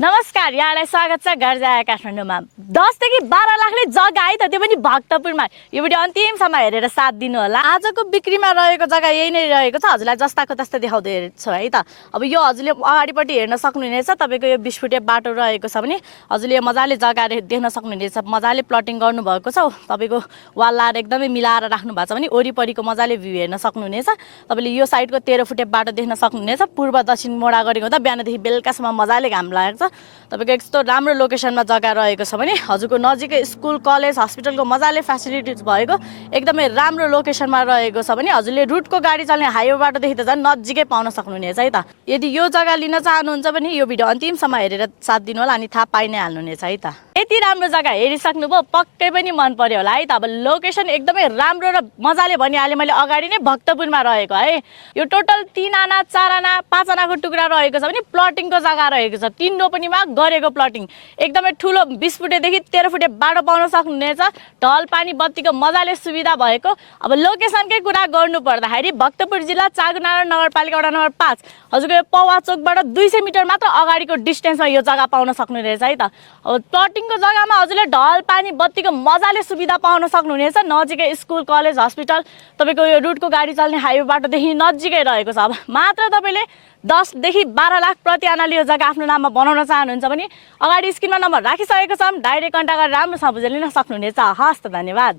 नमस्कार, यहाँलाई स्वागत छ गर्जा काठमाडौँमा। 10 देखि 12 लाखले जग्गा है त, त्यो पनि भक्तपुरमा। यो भिडियो अन्तिमसम्म हेरेर साथ दिनु होला। आजको बिक्रीमा रहेको जग्गा यही नै रहेको छ। हजुरलाई जस्ताको तस्तै देखाउँदै छु है त। अब यो हजुरले अगाडिपट्टि हेर्न सक्नुहुनेछ, तपाईँको यो 20 फुटे बाटो रहेको छ भने हजुरले मजाले जग्गा देख्न सक्नुहुनेछ। मजाले प्लटिङ गर्नुभएको छ, तपाईँको वाल लाएर एकदमै मिलाएर राख्नु भएको छ भने वरिपरिको मजाले भ्यू हेर्न सक्नुहुनेछ। तपाईँले यो साइडको 13 फुटे बाटो देख्न सक्नुहुनेछ। पूर्व दक्षिण मोडा गरेको हुँदा बिहानदेखि बेलुकासम्म मजाले घाम लागेको छ। तपाईँको यस्तो राम्रो लोकेसनमा जग्गा रहेको छ भने हजुरको नजिकै स्कुल कलेज हस्पिटलको मजाले फेसिलिटिज भएको एकदमै राम्रो लोकेसनमा रहेको छ भने हजुरले रुटको गाडी चल्ने हाइवे बाटोदेखि त झन् नजिकै पाउन सक्नुहुनेछ है त। यदि यो जग्गा लिन चाहनुहुन्छ भने यो भिडियो अन्तिमसम्म हेरेर साथ दिनु होला, अनि थाहा पाइ नै हाल्नुहुनेछ है त। यति राम्रो जग्गा हेरिसक्नुभयो, पक्कै पनि मन पर्यो होला है त। अब लोकेसन एकदमै राम्रो र मजाले भनिहालेँ मैले अगाडि नै, भक्तपुरमा रहेको है। यो टोटल 3 आना 4 आना 5 आनाको टुक्रा रहेको छ भने प्लटिङको जग्गा रहेको छ। 3 रोपनीमा गरेको प्लटिङ एकदमै ठुलो 20 फुटेदेखि 13 फुटे बाटो पाउन सक्नुहुनेछ। ढल पानी बत्तीको मजाले सुविधा भएको। अब लोकेसनकै कुरा गर्नु पर्दाखेरि भक्तपुर जिल्ला चागुनारायण नगरपालिका वडा नम्बर 5 हजुरको यो पौवा चोकबाट 200 मिटर मात्र अगाडिको डिस्टेन्समा यो जग्गा पाउन सक्नुहुनेछ है त। अब प्लटिङको जग्गामा हजुरले ढल पानी बत्तीको मजाले सुविधा पाउन सक्नुहुनेछ। नजिकै स्कुल कलेज हस्पिटल तपाईँको यो रुटको गाडी चल्ने हाइवे बाटोदेखि नजिकै रहेको छ। अब मात्र तपाईँले 10 देखि 12 लाख प्रति आनाले यो जग्गा आफ्नो नाममा बनाउन चाहनुहुन्छ भने अगाडि स्क्रिनमा नम्बर राखिसकेको छ, डाइरेक्ट कन्ट्याक्ट गरेर राम्रोसँग बुझेर लिन सक्नुहुनेछ। हस् त, धन्यवाद।